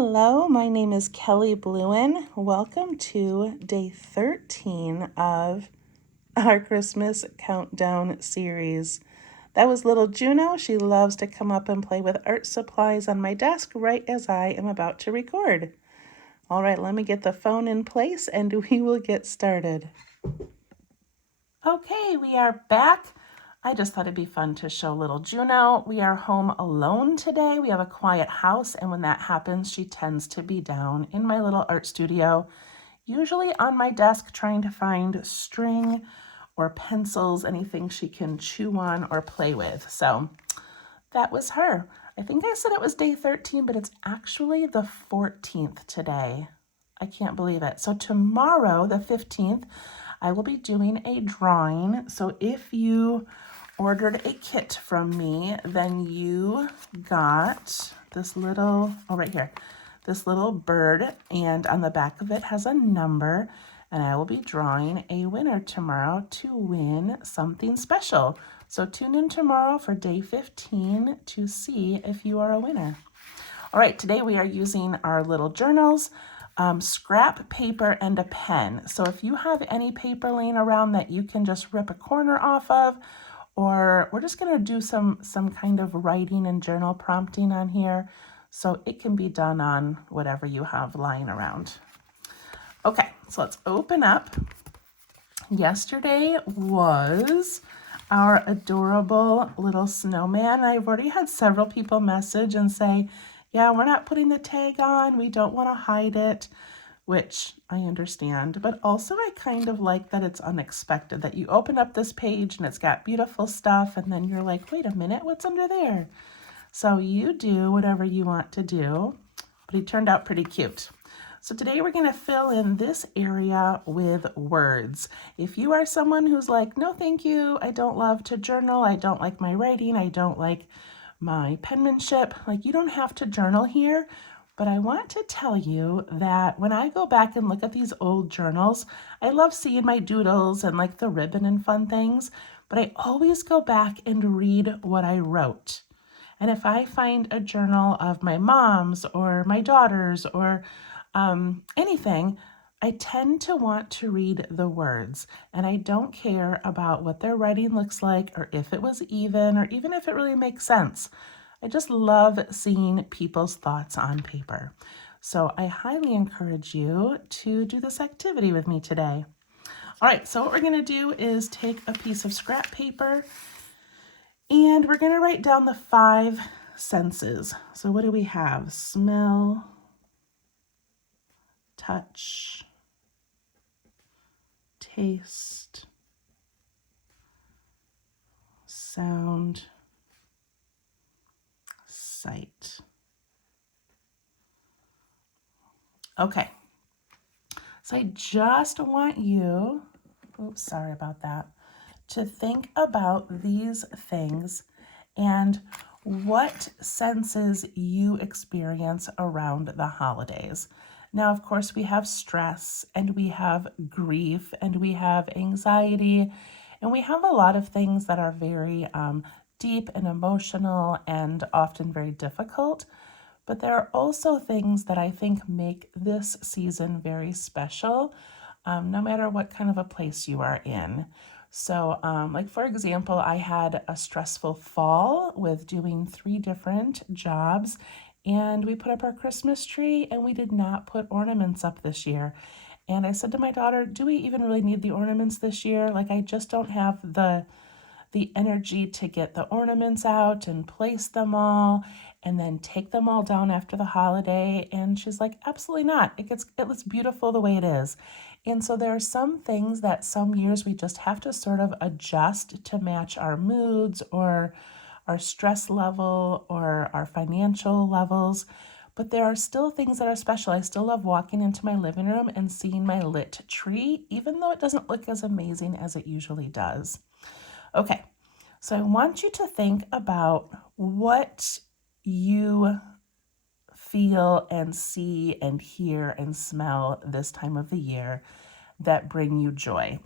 Hello, my name is Kelly Bluen. Welcome to day 13 of our Christmas countdown series. That was little Juno. She loves to come up and play with art supplies on my desk right as I am about to record. All right, let me get the phone in place and we will get started. Okay, we are back. I just thought it'd be fun to show little Juno. We are home alone today. We have a quiet house, and when that happens, she tends to be down in my little art studio, usually on my desk trying to find string or pencils, anything she can chew on or play with. So that was her. I think I said it was day 13, but it's actually the 14th today. I can't believe it. So tomorrow, the 15th, I will be doing a drawing. So if you ordered a kit from me, then you got this little, right here, this little bird, and on the back of it has a number, and I will be drawing a winner tomorrow to win something special. So tune in tomorrow for day 15 to see if you are a winner. All right, today we are using our little journals, scrap paper and a pen. So if you have any paper laying around that you can just rip a corner off of, or we're just going to do some kind of writing and journal prompting on here, so it can be done on whatever you have lying around. Okay, so let's open up. Yesterday was our adorable little snowman. I've already had several people message and say, yeah, we're not putting the tag on. We don't want to hide it, which I understand. But also I kind of like that it's unexpected, that you open up this page and it's got beautiful stuff and then you're like, wait a minute, what's under there? So you do whatever you want to do, but he turned out pretty cute. So today we're going to fill in this area with words. If you are someone who's like, no, thank you, I don't love to journal, I don't like my writing, I don't like my penmanship, like you don't have to journal here, but I want to tell you that when I go back and look at these old journals, I love seeing my doodles and like the ribbon and fun things, but I always go back and read what I wrote. And if I find a journal of my mom's or my daughter's or anything, I tend to want to read the words, and I don't care about what their writing looks like or if it was even or even if it really makes sense. I just love seeing people's thoughts on paper. So I highly encourage you to do this activity with me today. All right, so what we're going to do is take a piece of scrap paper and we're going to write down the 5 senses. So what do we have? Smell, touch, taste, sound, sight. Okay, so I just want you, oops, sorry about that, to think about these things and what senses you experience around the holidays. Now, of course, we have stress and we have grief and we have anxiety and we have a lot of things that are very deep and emotional and often very difficult. But there are also things that I think make this season very special, no matter what kind of a place you are in. So like for example, I had a stressful fall with doing 3 different jobs, and we put up our Christmas tree and we did not put ornaments up this year. And I said to my daughter, do we even really need the ornaments this year? Like I just don't have the energy to get the ornaments out and place them all and then take them all down after the holiday. And she's like, absolutely not. It looks beautiful the way it is. And so there are some things that some years we just have to sort of adjust to match our moods or our stress level or our financial levels. But there are still things that are special. I still love walking into my living room and seeing my lit tree, even though it doesn't look as amazing as it usually does. Okay, so I want you to think about what you feel and see and hear and smell this time of the year that bring you joy.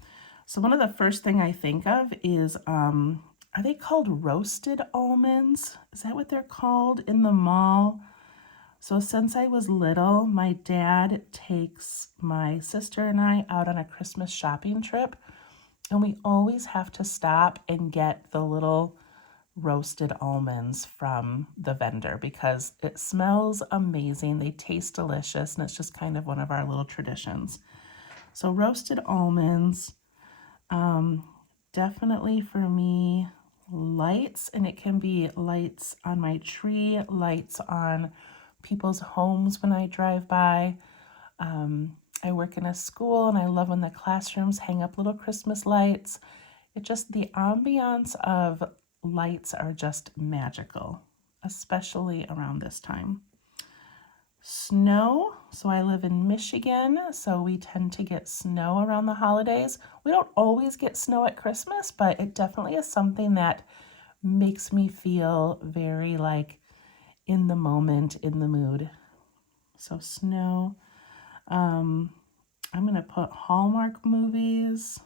So one of the first thing I think of is, are they called roasted almonds? Is that what they're called in the mall? So since I was little, my dad takes my sister and I out on a Christmas shopping trip, and we always have to stop and get the little roasted almonds from the vendor because it smells amazing. They taste delicious, and it's just kind of one of our little traditions. So roasted almonds, definitely for me, lights, and it can be lights on my tree, lights on people's homes when I drive by. I work in a school and I love when the classrooms hang up little Christmas lights. It just, the ambiance of lights are just magical, especially around this time. Snow. So I live in Michigan, so we tend to get snow around the holidays. We don't always get snow at Christmas, but it definitely is something that makes me feel very like in the moment, in the mood. So snow. I'm going to put Hallmark movies.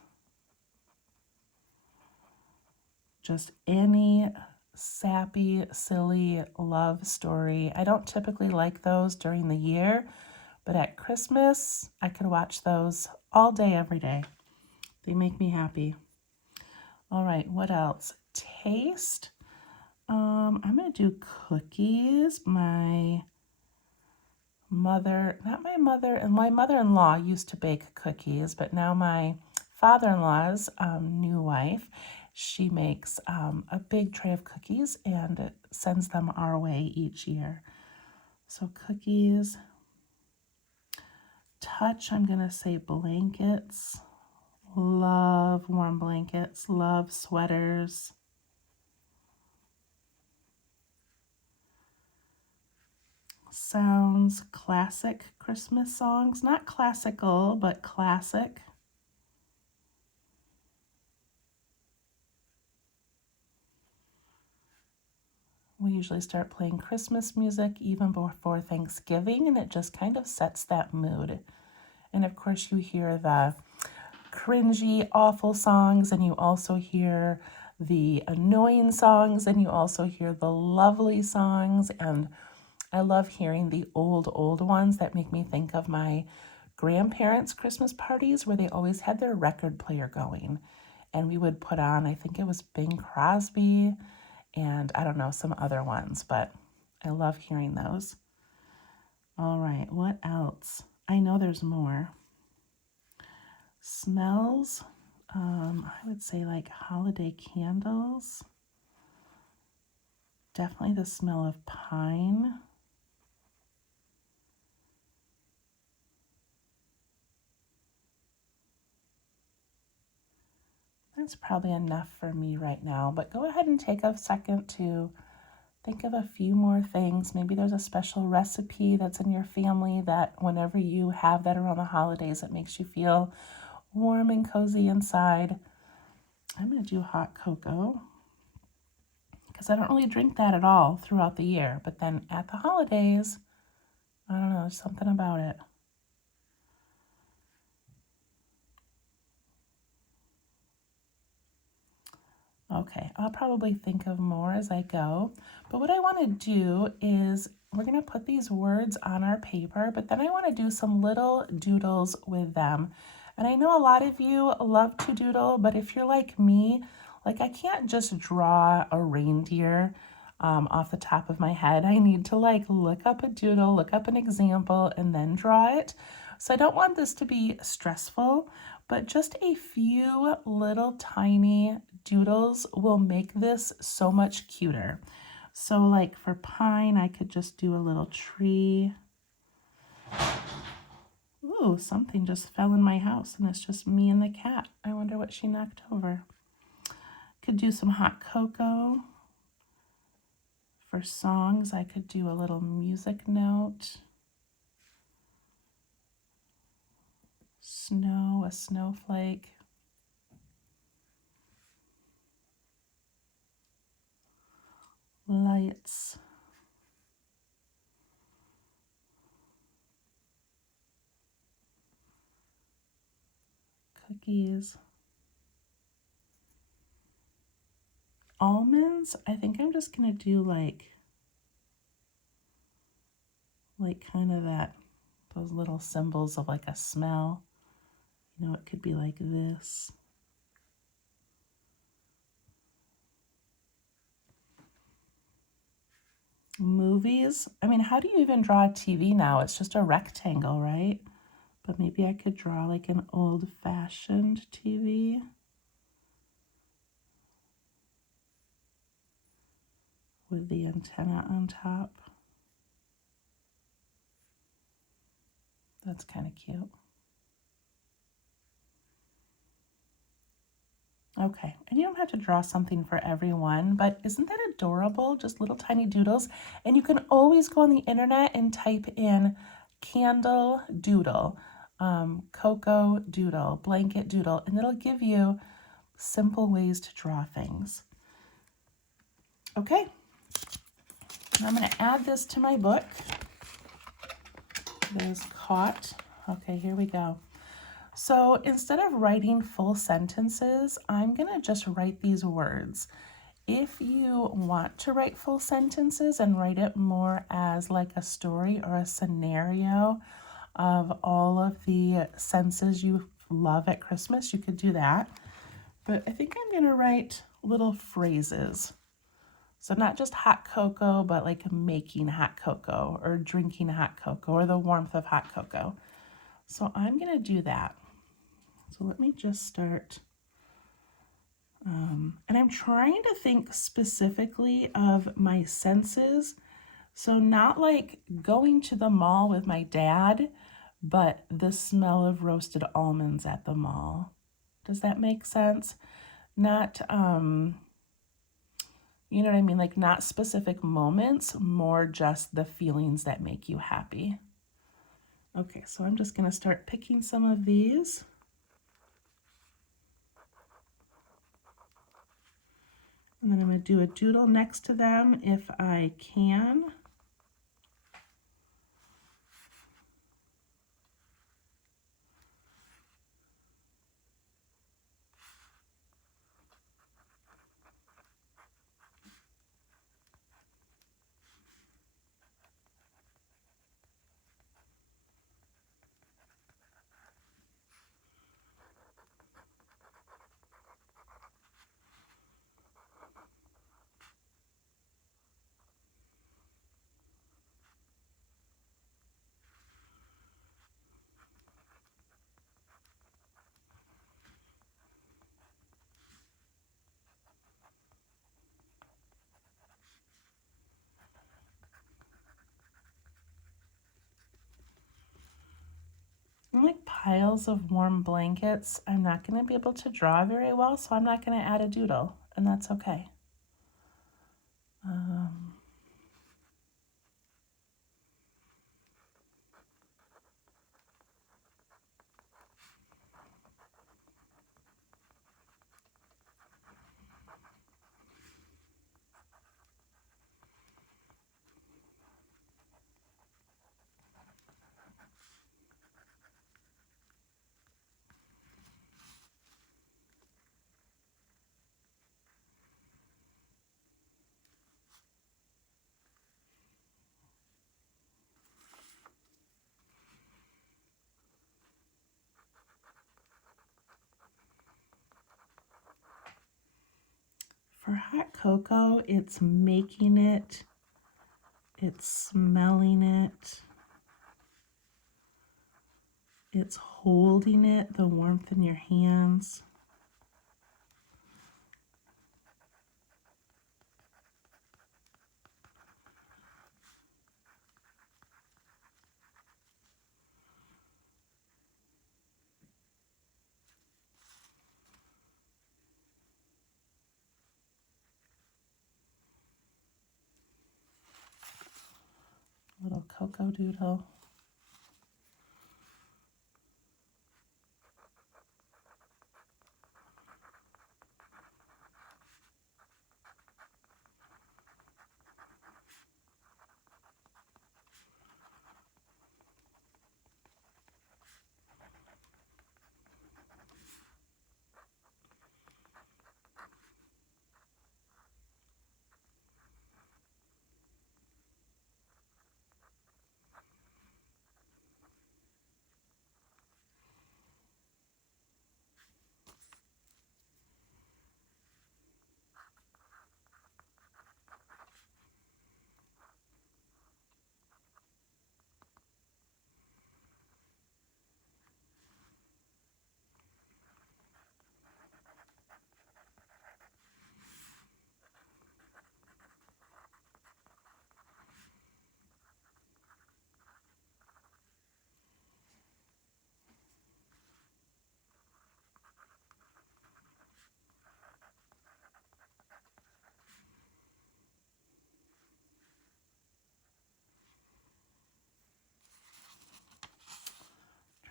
Just any sappy, silly love story. I don't typically like those during the year, but at Christmas, I could watch those all day, every day. They make me happy. All right, what else? Taste. I'm going to do cookies. My mother-in-law used to bake cookies, but now my father-in-law's new wife, she makes a big tray of cookies and sends them our way each year. So cookies. Touch, I'm going to say blankets. Love warm blankets, love sweaters. Sounds, classic Christmas songs. Not classical, but classic. We usually start playing Christmas music even before Thanksgiving, and it just kind of sets that mood. And of course, you hear the cringy, awful songs, and you also hear the annoying songs, and you also hear the lovely songs. And I love hearing the old ones that make me think of my grandparents' Christmas parties where they always had their record player going. And we would put on, I think it was Bing Crosby, and I don't know, some other ones, but I love hearing those. All right, what else? I know there's more. Smells, I would say like holiday candles. Definitely the smell of pine. That's probably enough for me right now, but go ahead and take a second to think of a few more things. Maybe there's a special recipe that's in your family that whenever you have that around the holidays, it makes you feel warm and cozy inside. I'm going to do hot cocoa because I don't really drink that at all throughout the year. But then at the holidays, I don't know, there's something about it. Okay, I'll probably think of more as I go. But what I want to do is we're going to put these words on our paper, but then I want to do some little doodles with them. And I know a lot of you love to doodle, but if you're like me, like I can't just draw a reindeer off the top of my head. I need to like look up a doodle, look up an example, and then draw it. So I don't want this to be stressful, but just a few little tiny doodles will make this so much cuter. So like for pine, I could just do a little tree. Ooh, something just fell in my house and it's just me and the cat. I wonder what she knocked over. Could do some hot cocoa. For songs, I could do a little music note. Snow, a snowflake. Lights. Cookies. Almonds, I think I'm just going to do like like kind of those little symbols of like a smell. You know, it could be like this. Movies. I mean, how do you even draw a TV now? It's just a rectangle, right? But maybe I could draw like an old-fashioned TV. With the antenna on top. That's kind of cute. Okay, and you don't have to draw something for everyone, but isn't that adorable? Just little tiny doodles. And you can always go on the internet and type in candle doodle, cocoa doodle, blanket doodle, and it'll give you simple ways to draw things. Okay, I'm going to add this to my book. There's caught. Okay, here we go. So instead of writing full sentences, I'm going to just write these words. If you want to write full sentences and write it more as like a story or a scenario of all of the senses you love at Christmas, you could do that. But I think I'm going to write little phrases. So not just hot cocoa, but like making hot cocoa or drinking hot cocoa or the warmth of hot cocoa. So I'm going to do that. So let me just start. And I'm trying to think specifically of my senses. So not like going to the mall with my dad, but the smell of roasted almonds at the mall. Does that make sense? Not, you know what I mean? Like not specific moments, more just the feelings that make you happy. Okay, so I'm just going to start picking some of these. And then I'm going to do a doodle next to them if I can. Like piles of warm blankets, I'm not going to be able to draw very well, so I'm not going to add a doodle, and that's okay. For hot cocoa, it's making it, it's smelling it, it's holding it, the warmth in your hands. Little cocoa doodle.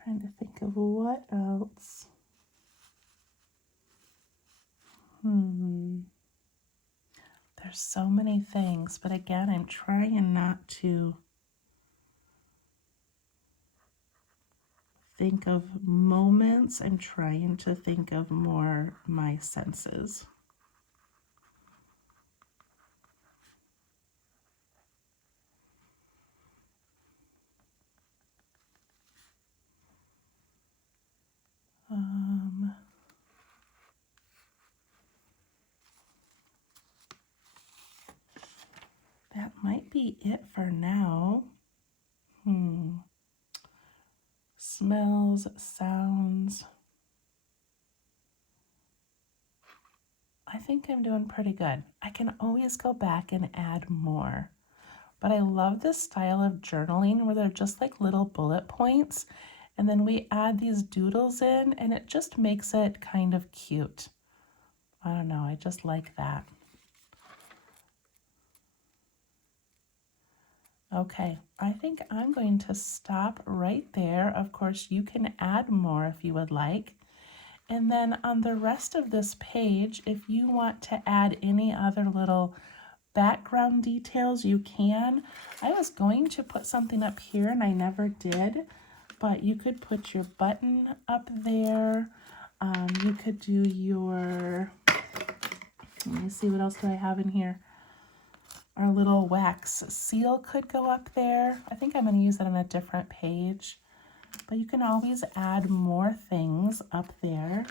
Trying to think of what else. There's so many things, but again, I'm trying not to think of moments. I'm trying to think of more my senses. That might be it for now. Smells, sounds. I think I'm doing pretty good. I can always go back and add more. But I love this style of journaling where they're just like little bullet points, and then we add these doodles in, and it just makes it kind of cute. I don't know, I just like that. Okay, I think I'm going to stop right there. Of course, you can add more if you would like. And then on the rest of this page, if you want to add any other little background details, you can. I was going to put something up here and I never did, but you could put your button up there. You could do your, let me see, what else do I have in here? Our little wax seal could go up there. I think I'm going to use that on a different page, but you can always add more things up there.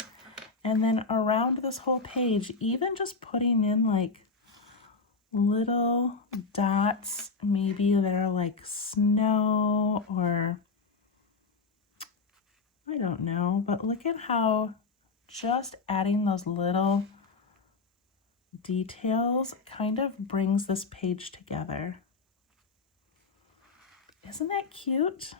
And then around this whole page, even just putting in like little dots, maybe that are like snow or I don't know, but look at how just adding those little details kind of brings this page together. Isn't that cute?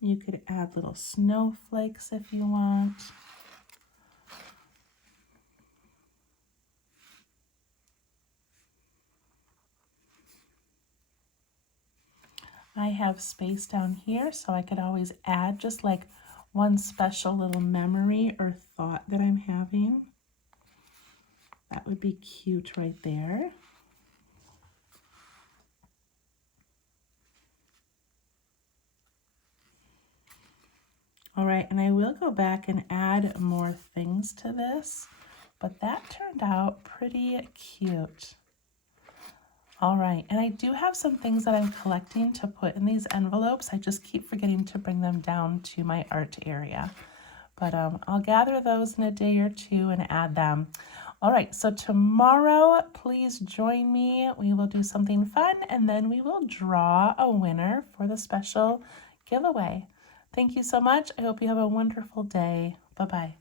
You could add little snowflakes if you want. I have space down here, so I could always add just like one special little memory or thought that I'm having. That would be cute right there. All right, and I will go back and add more things to this, but that turned out pretty cute. All right, and I do have some things that I'm collecting to put in these envelopes. I just keep forgetting to bring them down to my art area. But I'll gather those in a day or two and add them. All right, so tomorrow, please join me. We will do something fun, and then we will draw a winner for the special giveaway. Thank you so much. I hope you have a wonderful day. Bye-bye.